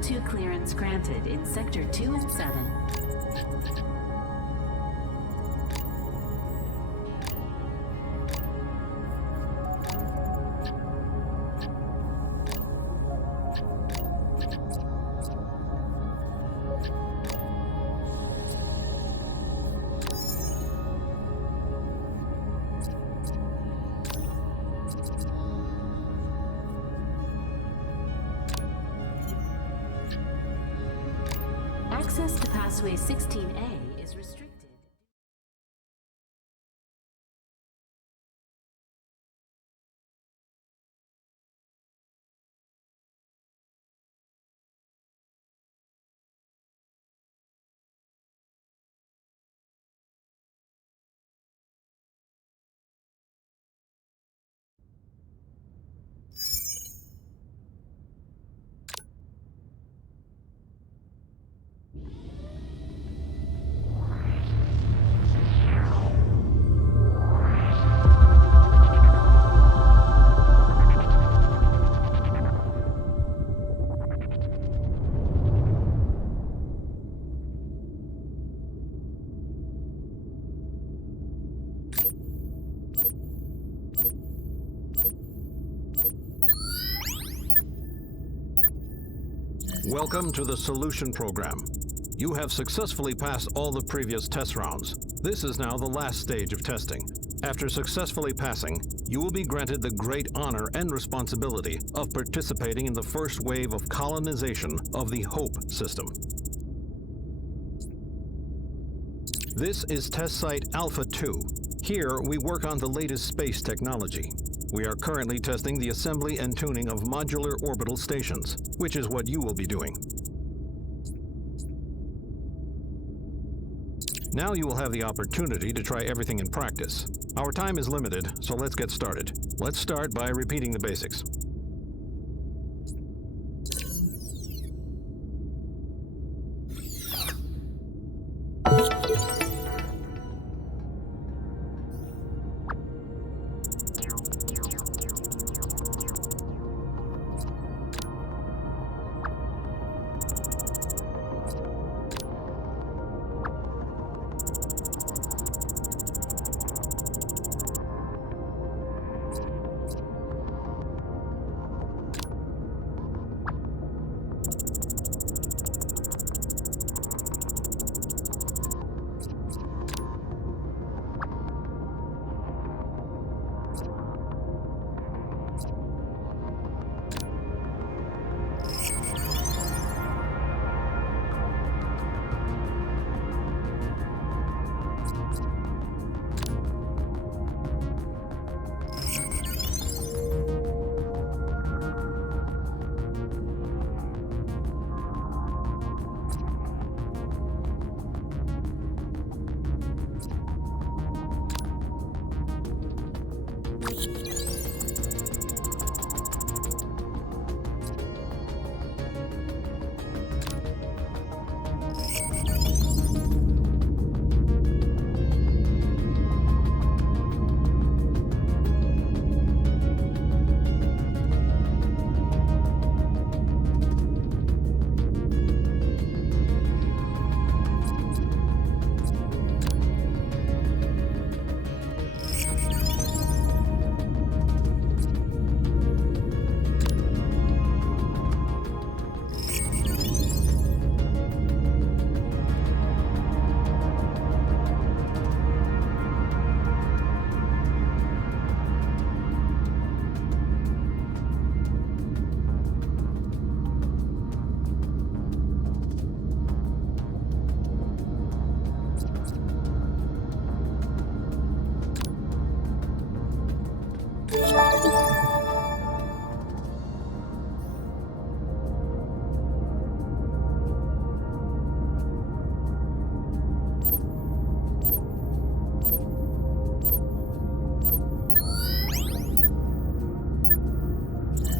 Level 2 clearance granted in Sector 2 and 7. Access to Passway 16A is restricted. Welcome to the Solution Program. You have successfully passed all the previous test rounds. This is now the last stage of testing. After successfully passing, you will be granted the great honor and responsibility of participating in the first wave of colonization of the HOPE system. This is Test Site Alpha 2. Here, we work on the latest space technology. We are currently testing the assembly and tuning of modular orbital stations, which is what you will be doing. Now you will have the opportunity to try everything in practice. Our time is limited, so let's get started. Let's start by repeating the basics.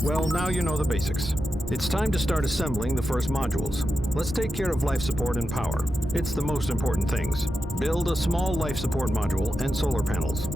Well, now you know the basics. It's time to start assembling the first modules. Let's take care of life support and power. It's the most important things. Build a small life support module and solar panels.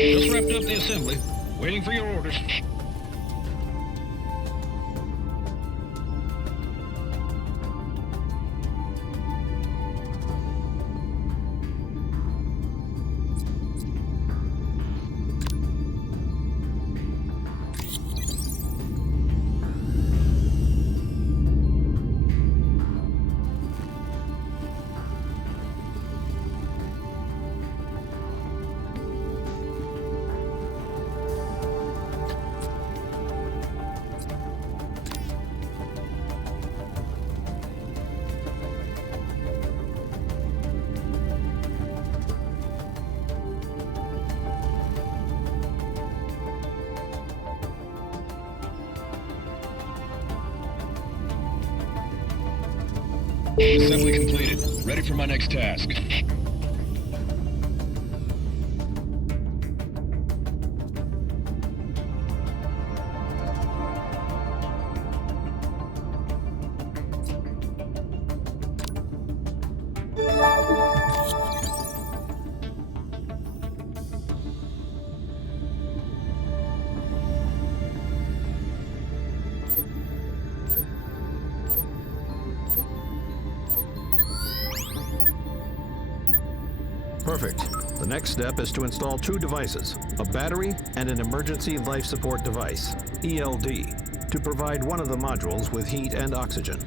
Just wrapped up the assembly. Waiting for your orders. Assembly completed. Ready for my next task. Perfect. The next step is to install two devices, a battery and an emergency life support device, ELD, to provide one of the modules with heat and oxygen.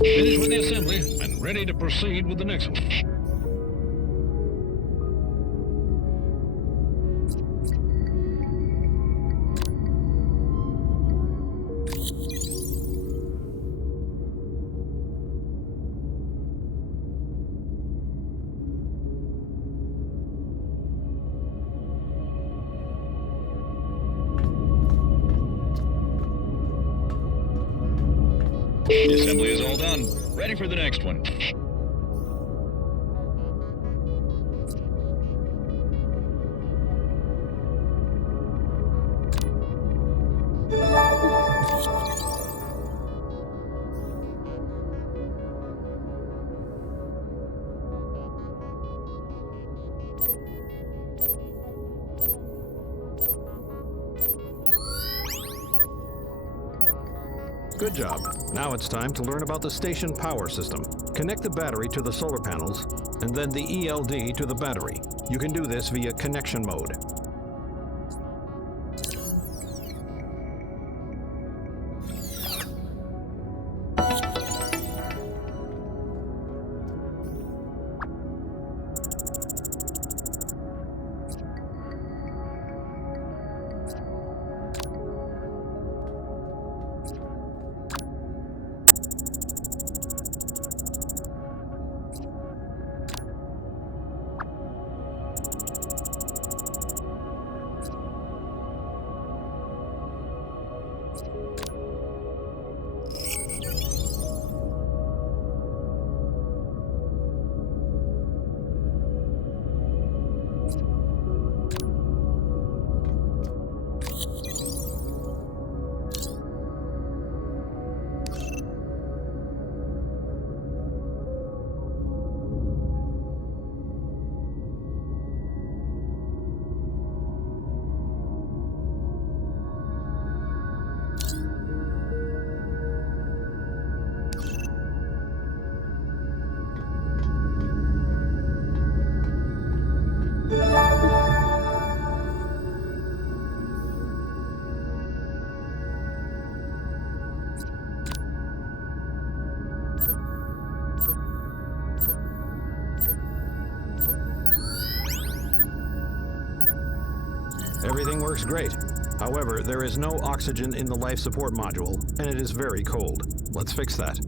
Finished with the assembly and ready to proceed with the next one. The assembly is all done. Ready for the next one. Good job. Now it's time to learn about the station power system. Connect the battery to the solar panels, and then the ELD to the battery. You can do this via connection mode. Everything works great. However, there is no oxygen in the life support module, and it is very cold. Let's fix that.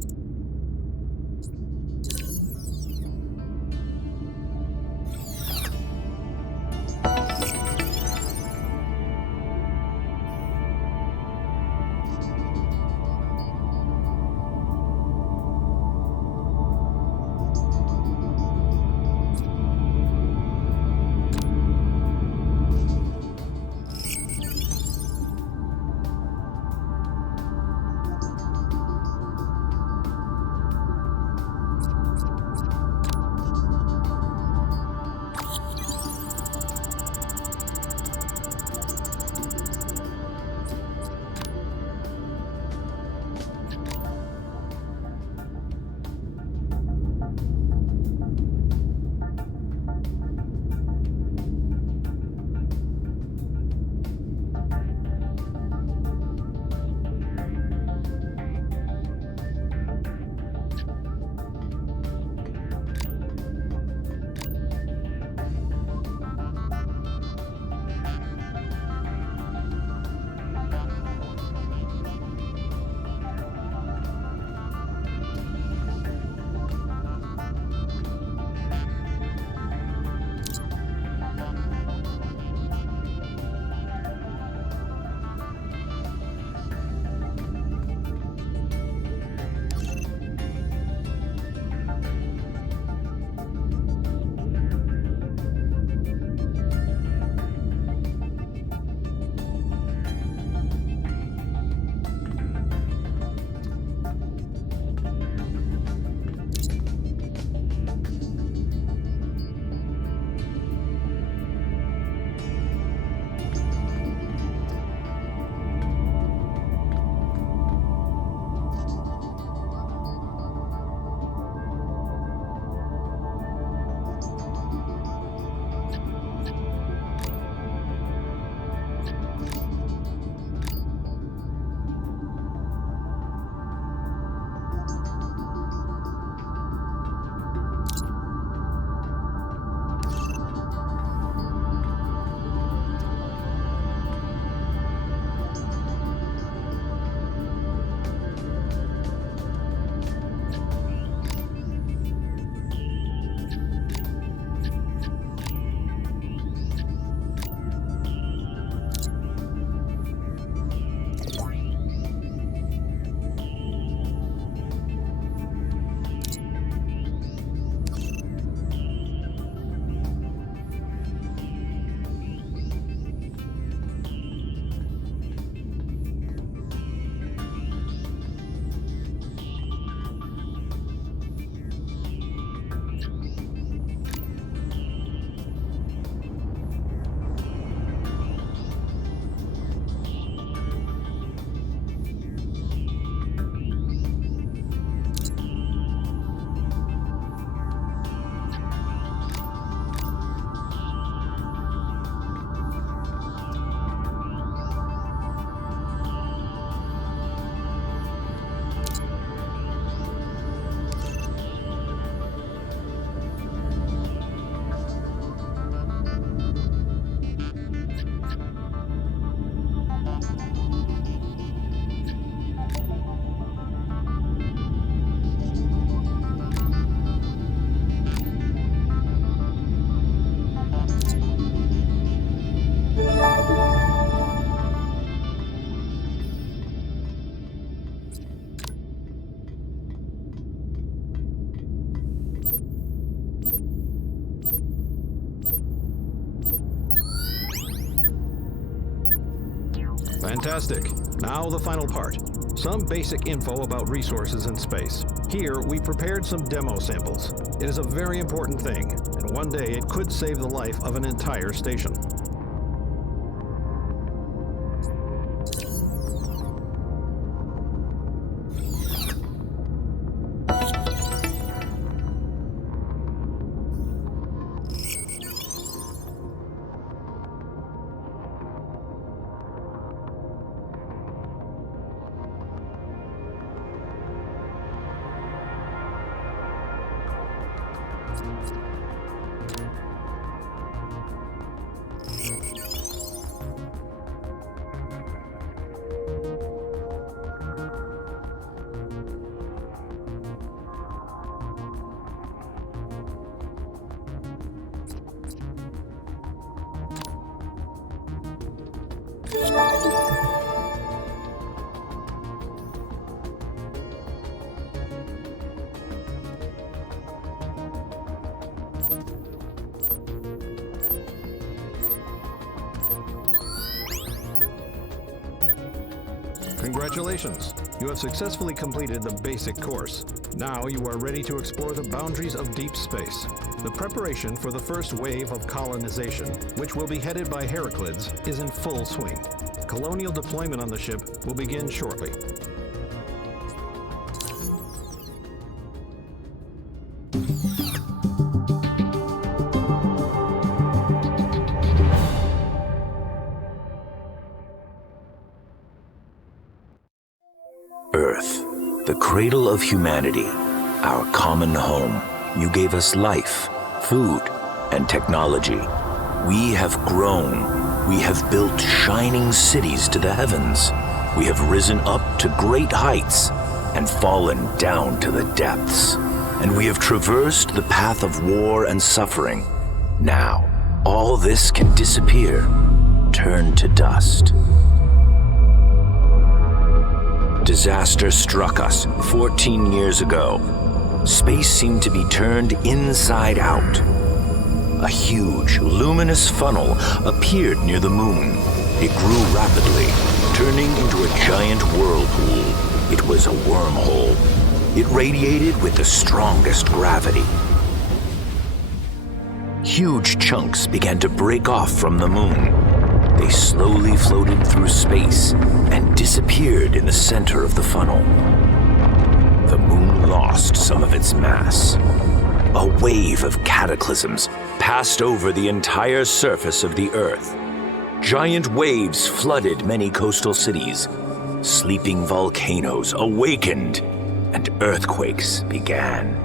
Fantastic. Now the final part. Some basic info about resources in space. Here, we prepared some demo samples. It is a very important thing, and one day it could save the life of an entire station. Congratulations! You have successfully completed the basic course. Now you are ready to explore the boundaries of deep space. The preparation for the first wave of colonization, which will be headed by Heraclids, is in full swing. Colonial deployment on the ship will begin shortly. Earth, the cradle of humanity, our common home. You gave us life, food, and technology. We have grown. We have built shining cities to the heavens. We have risen up to great heights and fallen down to the depths. And we have traversed the path of war and suffering. Now, all this can disappear, turn to dust. Disaster struck us 14 years ago. Space seemed to be turned inside out. A huge, luminous funnel appeared near the moon. It grew rapidly, turning into a giant whirlpool. It was a wormhole. It radiated with the strongest gravity. Huge chunks began to break off from the moon. They slowly floated through space and disappeared in the center of the funnel. The moon lost some of its mass. A wave of cataclysms passed over the entire surface of the Earth. Giant waves flooded many coastal cities. Sleeping volcanoes awakened, and earthquakes began.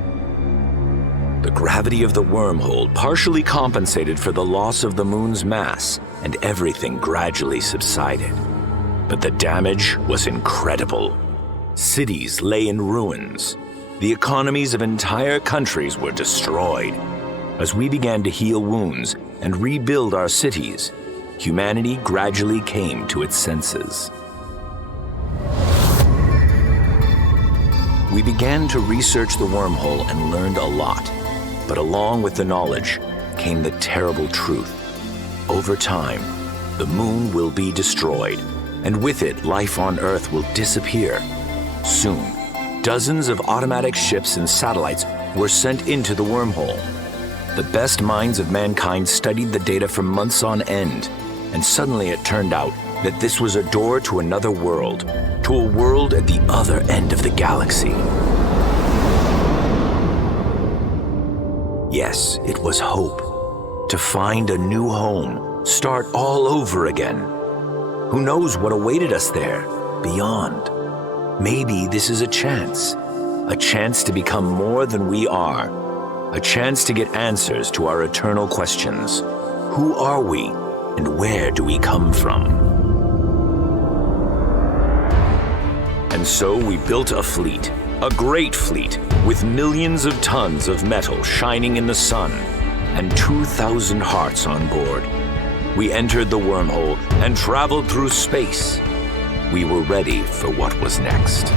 The gravity of the wormhole partially compensated for the loss of the moon's mass, and everything gradually subsided. But the damage was incredible. Cities lay in ruins. The economies of entire countries were destroyed. As we began to heal wounds and rebuild our cities, humanity gradually came to its senses. We began to research the wormhole and learned a lot. But along with the knowledge came the terrible truth. Over time, the moon will be destroyed, and with it, life on Earth will disappear. Soon, dozens of automatic ships and satellites were sent into the wormhole. The best minds of mankind studied the data for months on end, and suddenly it turned out that this was a door to another world, to a world at the other end of the galaxy. Yes, it was hope. To find a new home, start all over again. Who knows what awaited us there, beyond? Maybe this is a chance to become more than we are, a chance to get answers to our eternal questions. Who are we, and where do we come from? And so we built a fleet, a great fleet, with millions of tons of metal shining in the sun, and 2,000 hearts on board. We entered the wormhole and traveled through space. We were ready for what was next.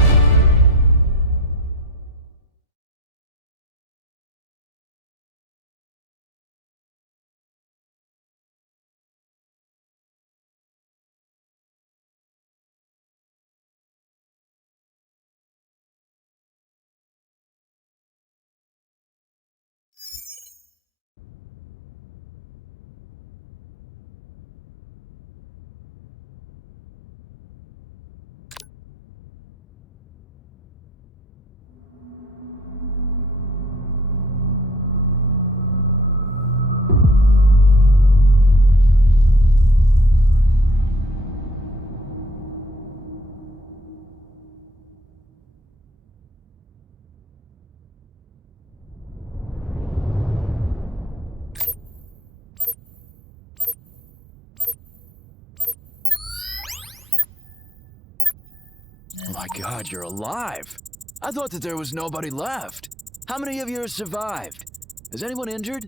Oh my God, you're alive! I thought that there was nobody left. How many of you have survived? Is anyone injured?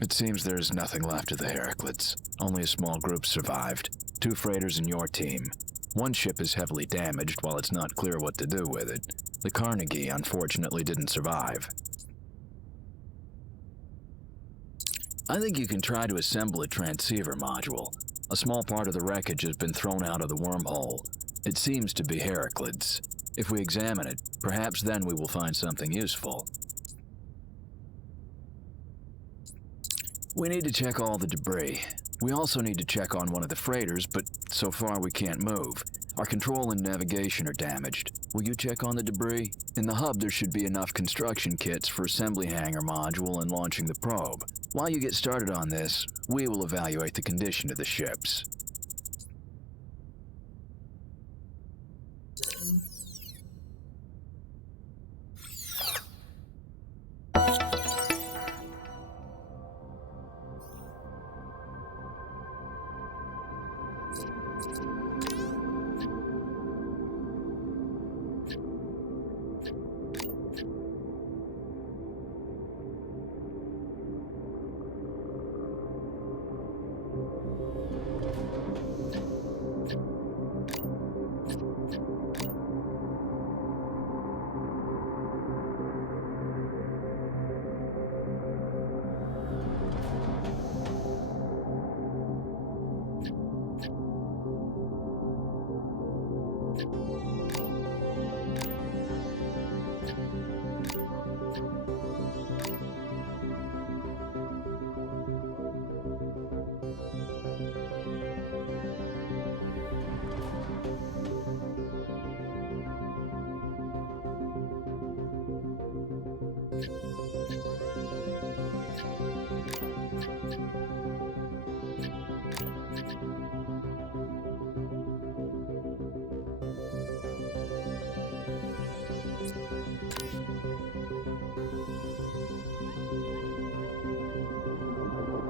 It seems there's nothing left of the Heraclids. Only a small group survived. 2 freighters in your team. One ship is heavily damaged while it's not clear what to do with it. The Carnegie unfortunately didn't survive. I think you can try to assemble a transceiver module. A small part of the wreckage has been thrown out of the wormhole. It seems to be Heraclids. If we examine it, perhaps then we will find something useful. We need to check all the debris. We also need to check on one of the freighters, but so far we can't move. Our control and navigation are damaged. Will you check on the debris? In the hub there should be enough construction kits for assembly hangar module and launching the probe. While you get started on this, we will evaluate the condition of the ships.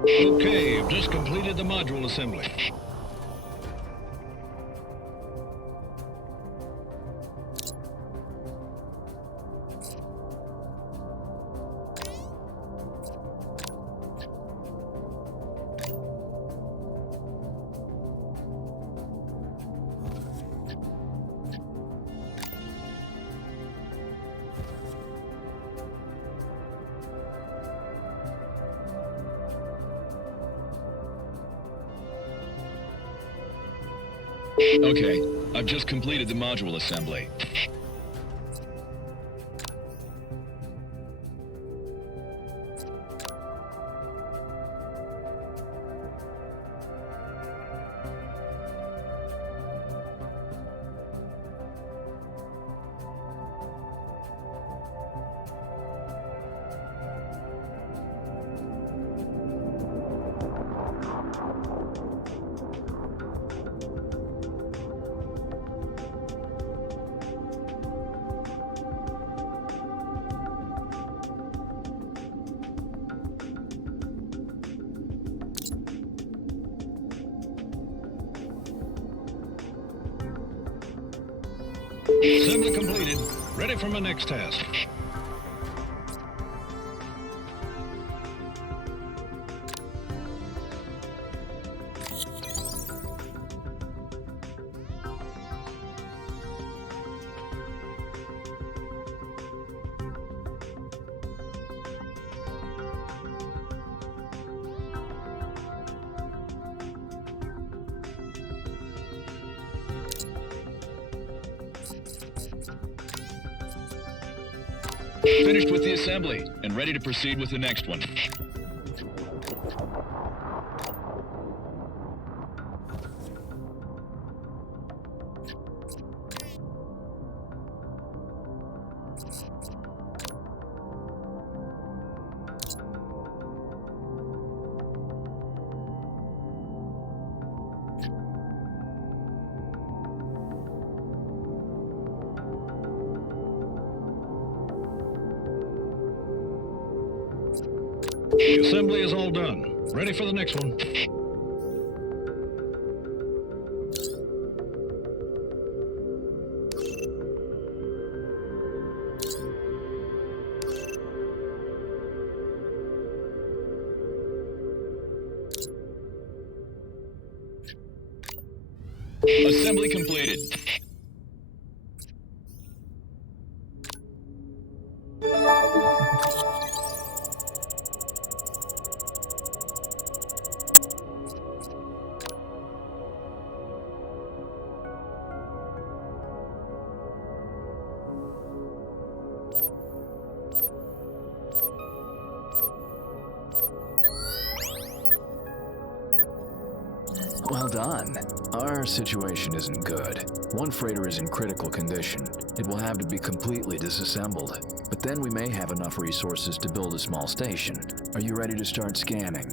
Okay, you've just completed the module assembly. Okay, I've just completed the module assembly. Assembly completed. Ready for my next task. Finished with the assembly and ready to proceed with the next one. The assembly is all done. Ready for the next one. Assembly completed. Well done. Our situation isn't good. One freighter is in critical condition. It will have to be completely disassembled. But then we may have enough resources to build a small station. Are you ready to start scanning?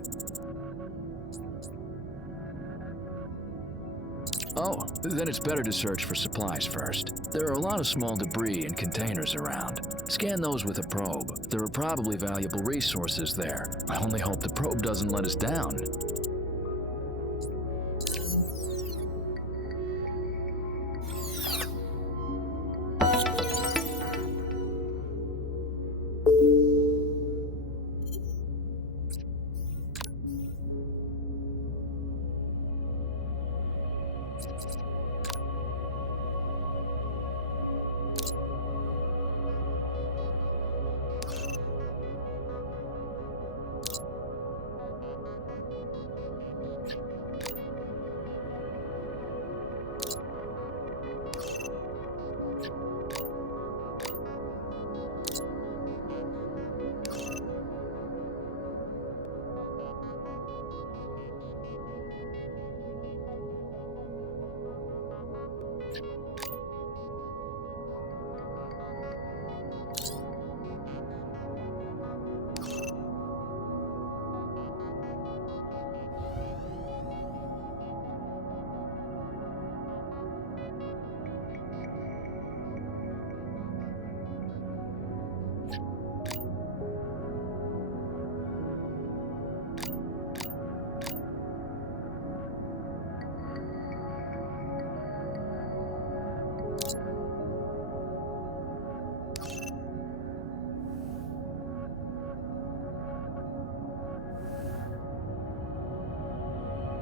Oh, then it's better to search for supplies first. There are a lot of small debris and containers around. Scan those with a probe. There are probably valuable resources there. I only hope the probe doesn't let us down.